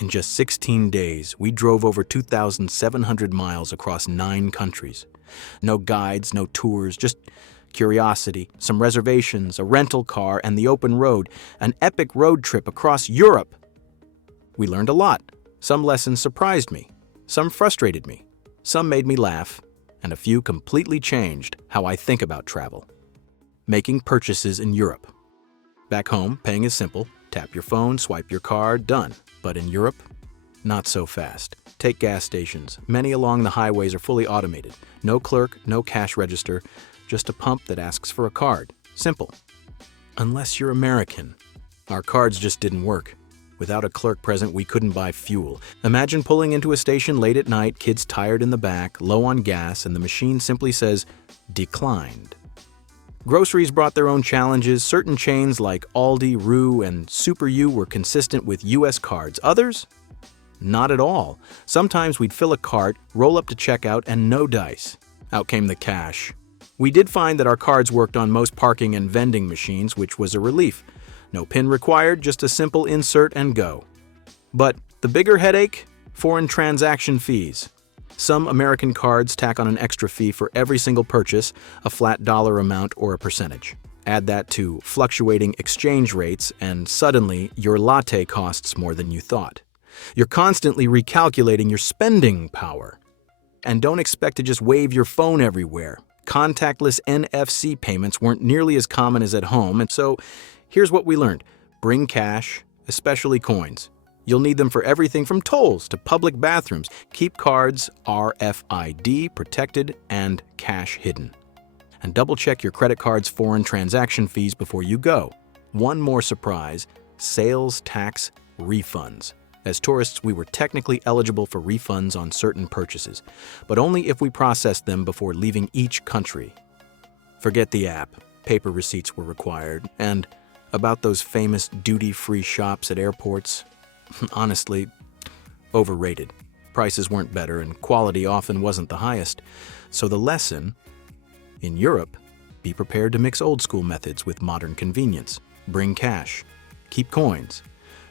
In just 16 days, we drove over 2,700 miles across 9 countries. No guides, no tours, just curiosity, some reservations, a rental car, and the open road, an epic road trip across Europe. We learned a lot. Some lessons surprised me, some frustrated me, some made me laugh, and a few completely changed how I think about travel. Making purchases in Europe. Back home, paying is simple. Tap your phone, swipe your card, done. But in Europe, not so fast. Take gas stations. Many along the highways are fully automated. No clerk, no cash register, just a pump that asks for a card. Simple. Unless you're American. Our cards just didn't work. Without a clerk present, we couldn't buy fuel. Imagine pulling into a station late at night, kids tired in the back, low on gas, and the machine simply says, declined. Groceries brought their own challenges. Certain chains like Aldi, Rue, and Super U were consistent with U.S. cards. Others? Not at all. Sometimes we'd fill a cart, roll up to checkout, and no dice. Out came the cash. We did find that our cards worked on most parking and vending machines, which was a relief. No PIN required, just a simple insert and go. But the bigger headache? Foreign transaction fees. Some American cards tack on an extra fee for every single purchase, a flat dollar amount or a percentage. Add that to fluctuating exchange rates, and suddenly your latte costs more than you thought. You're constantly recalculating your spending power. And don't expect to just wave your phone everywhere. Contactless NFC payments weren't nearly as common as at home, and so here's what we learned. Bring cash, especially coins. You'll need them for everything from tolls to public bathrooms. Keep cards RFID protected and cash hidden. And double-check your credit card's foreign transaction fees before you go. One more surprise, sales tax refunds. As tourists, we were technically eligible for refunds on certain purchases, but only if we processed them before leaving each country. Forget the app. Paper receipts were required. And about those famous duty-free shops at airports, honestly, overrated. Prices weren't better and quality often wasn't the highest. So the lesson, in Europe, be prepared to mix old-school methods with modern convenience. Bring cash. Keep coins.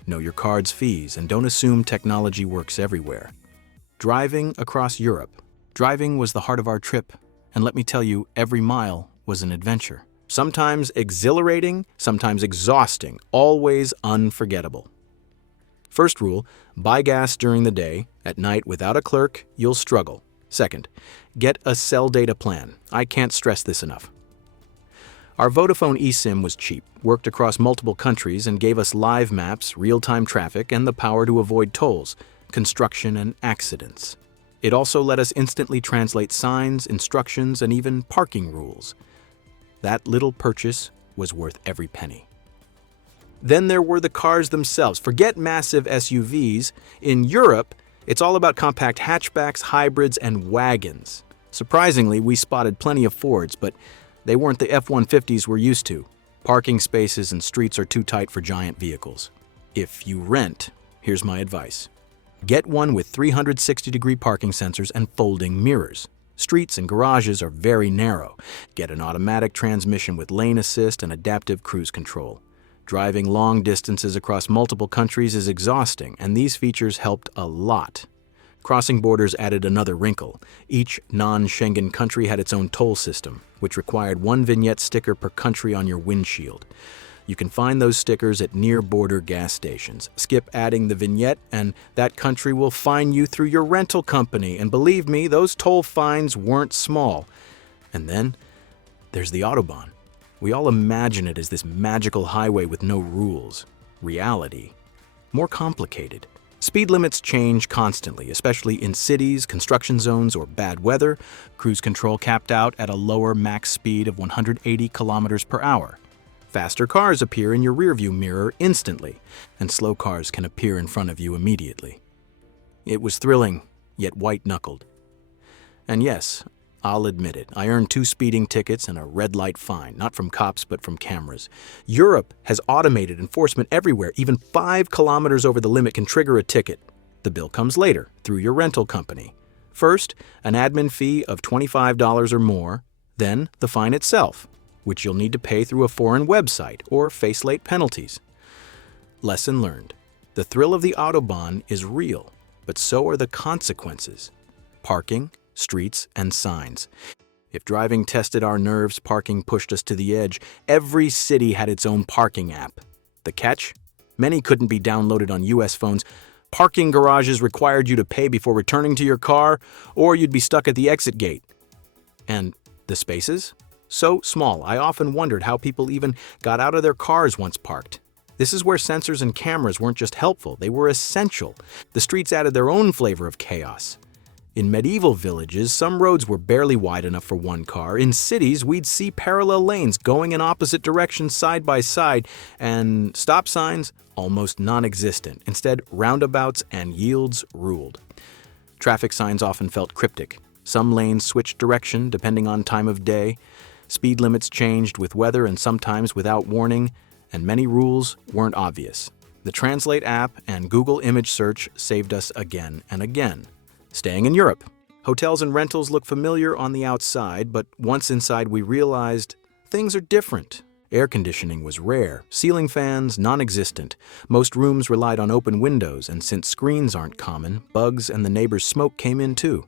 Know your card's fees, and don't assume technology works everywhere. Driving across Europe. Driving was the heart of our trip, and let me tell you, every mile was an adventure. Sometimes exhilarating, sometimes exhausting, always unforgettable. First rule, buy gas during the day. At night, without a clerk, you'll struggle. Second, get a cell data plan. I can't stress this enough. Our Vodafone eSIM was cheap, worked across multiple countries, and gave us live maps, real-time traffic, and the power to avoid tolls, construction, and accidents. It also let us instantly translate signs, instructions, and even parking rules. That little purchase was worth every penny. Then there were the cars themselves. Forget massive SUVs. In Europe, it's all about compact hatchbacks, hybrids, and wagons. Surprisingly, we spotted plenty of Fords, but they weren't the F-150s we're used to. Parking spaces and streets are too tight for giant vehicles. If you rent, here's my advice. Get one with 360-degree parking sensors and folding mirrors. Streets and garages are very narrow. Get an automatic transmission with lane assist and adaptive cruise control. Driving long distances across multiple countries is exhausting, and these features helped a lot. Crossing borders added another wrinkle. Each non-Schengen country had its own toll system, which required one vignette sticker per country on your windshield. You can find those stickers at near-border gas stations. Skip adding the vignette, and that country will fine you through your rental company. And believe me, those toll fines weren't small. And then there's the Autobahn. We all imagine it as this magical highway with no rules. Reality, more complicated. Speed limits change constantly, especially in cities, construction zones, or bad weather. Cruise control capped out at a lower max speed of 180 kilometers per hour. Faster cars appear in your rearview mirror instantly, and slow cars can appear in front of you immediately. It was thrilling, yet white-knuckled. And yes, I'll admit it, I earned 2 speeding tickets and a red light fine, not from cops but from cameras. Europe has automated enforcement everywhere. Even 5 kilometers over the limit can trigger a ticket. The bill comes later, through your rental company. First, an admin fee of $25 or more, then the fine itself, which you'll need to pay through a foreign website or face late penalties. Lesson learned. The thrill of the Autobahn is real, but so are the consequences. Parking, streets, and signs. If driving tested our nerves, parking pushed us to the edge. Every city had its own parking app. The catch? Many couldn't be downloaded on US phones. Parking garages required you to pay before returning to your car, or you'd be stuck at the exit gate. And the spaces? So small, I often wondered how people even got out of their cars once parked. This is where sensors and cameras weren't just helpful, they were essential. The streets added their own flavor of chaos. In medieval villages, some roads were barely wide enough for one car. In cities, we'd see parallel lanes going in opposite directions side by side, and stop signs almost non-existent. Instead, roundabouts and yields ruled. Traffic signs often felt cryptic. Some lanes switched direction depending on time of day. Speed limits changed with weather and sometimes without warning, and many rules weren't obvious. The Translate app and Google image search saved us again and again. Staying in Europe. Hotels and rentals look familiar on the outside, but once inside we realized things are different. Air conditioning was rare, ceiling fans non-existent. Most rooms relied on open windows, and since screens aren't common, bugs and the neighbor's smoke came in too.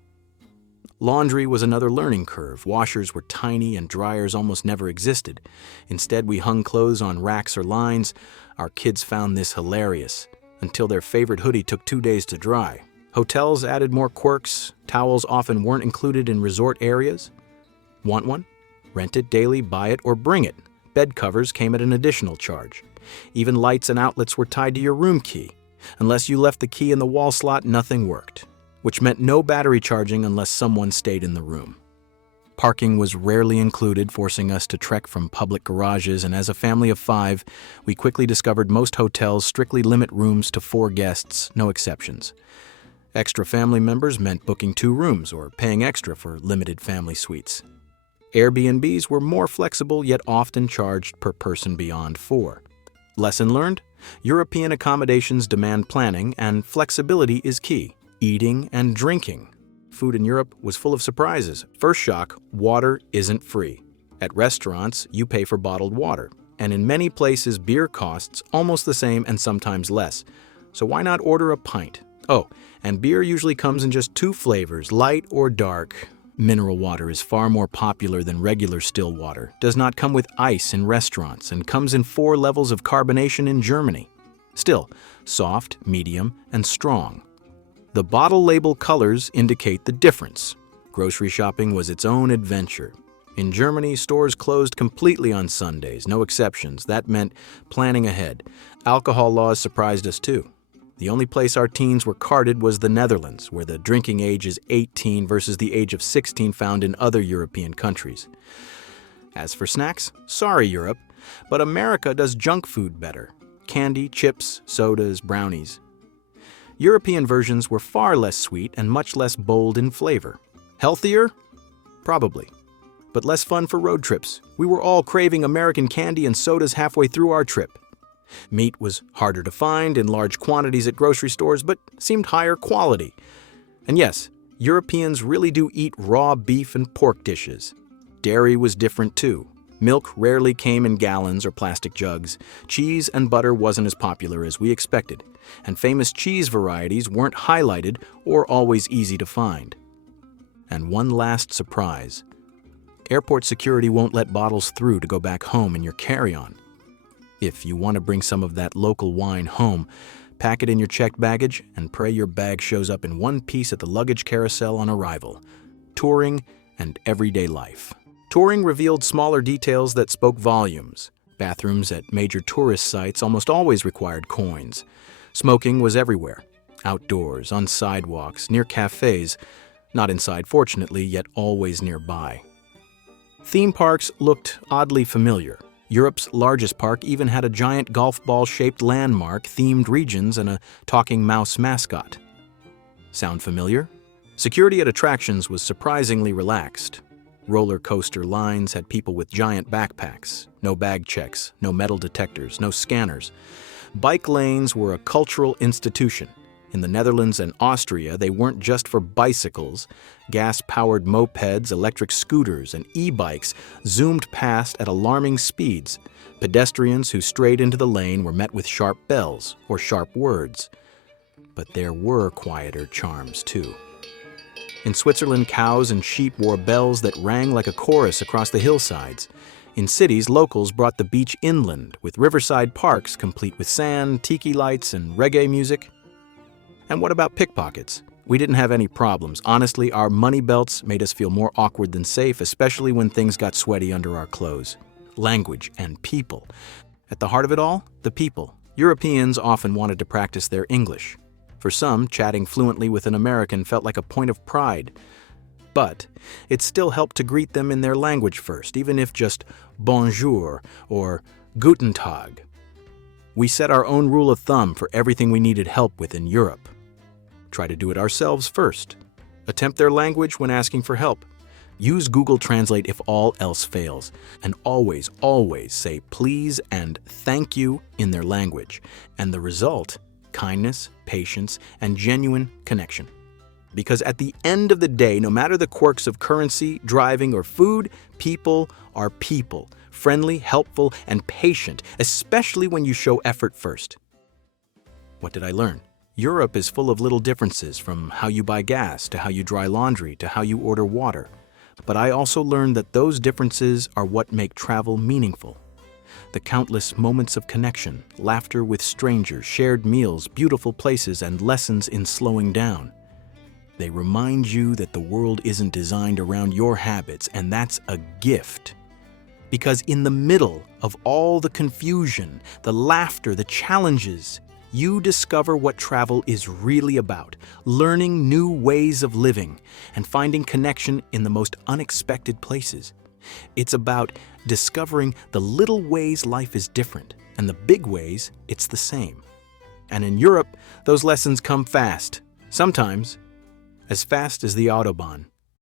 Laundry was another learning curve. Washers were tiny and dryers almost never existed. Instead, we hung clothes on racks or lines. Our kids found this hilarious, until their favorite hoodie took 2 days to dry. Hotels added more quirks. Towels often weren't included in resort areas. Want one? Rent it daily, buy it, or bring it. Bed covers came at an additional charge. Even lights and outlets were tied to your room key. Unless you left the key in the wall slot, nothing worked, which meant no battery charging unless someone stayed in the room. Parking was rarely included, forcing us to trek from public garages, and as a family of 5, we quickly discovered most hotels strictly limit rooms to 4 guests, no exceptions. Extra family members meant booking 2 rooms or paying extra for limited family suites. Airbnbs were more flexible, yet often charged per person beyond 4. Lesson learned? European accommodations demand planning, and flexibility is key. Eating and drinking. Food in Europe was full of surprises. First shock, water isn't free. At restaurants, you pay for bottled water. And in many places, beer costs almost the same and sometimes less. So why not order a pint? Oh, and beer usually comes in just 2 flavors, light or dark. Mineral water is far more popular than regular still water, does not come with ice in restaurants, and comes in 4 levels of carbonation in Germany. Still, soft, medium, and strong. The bottle label colors indicate the difference. Grocery shopping was its own adventure. In Germany, stores closed completely on Sundays, no exceptions. That meant planning ahead. Alcohol laws surprised us too. The only place our teens were carded was the Netherlands, where the drinking age is 18 versus the age of 16 found in other European countries. As for snacks, sorry Europe, but America does junk food better. Candy, chips, sodas, brownies. European versions were far less sweet and much less bold in flavor. Healthier? Probably. But less fun for road trips. We were all craving American candy and sodas halfway through our trip. Meat was harder to find in large quantities at grocery stores, but seemed higher quality. And yes, Europeans really do eat raw beef and pork dishes. Dairy was different too. Milk rarely came in gallons or plastic jugs. Cheese and butter wasn't as popular as we expected, and famous cheese varieties weren't highlighted or always easy to find. And one last surprise. Airport security won't let bottles through to go back home in your carry-on. If you want to bring some of that local wine home, pack it in your checked baggage and pray your bag shows up in one piece at the luggage carousel on arrival. Touring and everyday life. Touring revealed smaller details that spoke volumes. Bathrooms at major tourist sites almost always required coins. Smoking was everywhere. Outdoors, on sidewalks, near cafes. Not inside, fortunately, yet always nearby. Theme parks looked oddly familiar. Europe's largest park even had a giant golf ball-shaped landmark, themed regions, and a talking mouse mascot. Sound familiar? Security at attractions was surprisingly relaxed. Roller coaster lines had people with giant backpacks. No bag checks, no metal detectors, no scanners. Bike lanes were a cultural institution. In the Netherlands and Austria, they weren't just for bicycles. Gas-powered mopeds, electric scooters, and e-bikes zoomed past at alarming speeds. Pedestrians who strayed into the lane were met with sharp bells or sharp words. But there were quieter charms, too. In Switzerland, cows and sheep wore bells that rang like a chorus across the hillsides. In cities, locals brought the beach inland, with riverside parks complete with sand, tiki lights, and reggae music. And what about pickpockets? We didn't have any problems. Honestly, our money belts made us feel more awkward than safe, especially when things got sweaty under our clothes. Language and people. At the heart of it all, the people. Europeans often wanted to practice their English. For some, chatting fluently with an American felt like a point of pride. But it still helped to greet them in their language first, even if just bonjour or guten Tag. We set our own rule of thumb for everything we needed help with in Europe. Try to do it ourselves first. Attempt their language when asking for help. Use Google Translate if all else fails. And always, always say please and thank you in their language. And the result: kindness, patience, and genuine connection. Because at the end of the day, no matter the quirks of currency, driving, or food, people are people. Friendly, helpful, and patient, especially when you show effort first. What did I learn? Europe is full of little differences, from how you buy gas, to how you dry laundry, to how you order water. But I also learned that those differences are what make travel meaningful. The countless moments of connection, laughter with strangers, shared meals, beautiful places, and lessons in slowing down. They remind you that the world isn't designed around your habits, and that's a gift. Because in the middle of all the confusion, the laughter, the challenges, you discover what travel is really about: learning new ways of living and finding connection in the most unexpected places. It's about discovering the little ways life is different and the big ways it's the same. And in Europe, those lessons come fast, sometimes as fast as the Autobahn.